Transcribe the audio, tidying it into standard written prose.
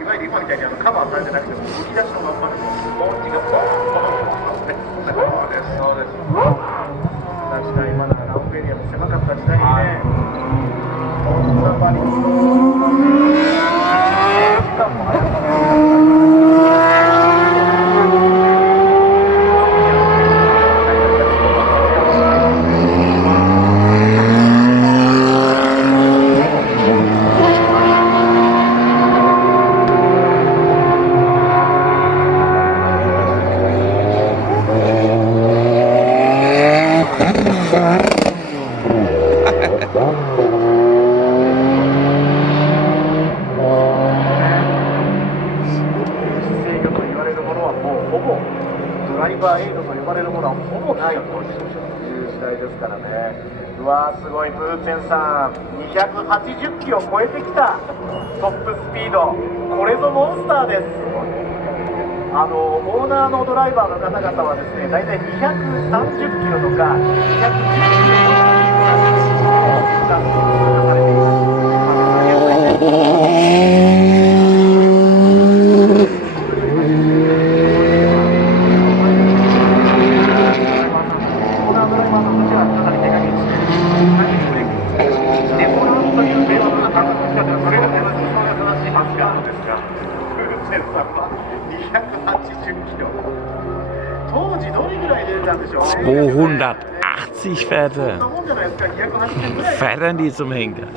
いわゆる今みたいにカバーされてなくてもむき出しのまんまでスポンジがボンボンとますね。そうです。確かにまだランウェイエリアも狭かった時代にね、こんなバリスト時間も早かった。ドライバーエイドと呼ばれるものはほぼないという時代ですからね。うわーすごい、ブーツェンさん280キロ超えてきたトップスピード、これぞモンスターです。オーナーのドライバーの方々はですね、大体230キロとか210キロのされています。280 Pferde. Pferdern die zum Henker.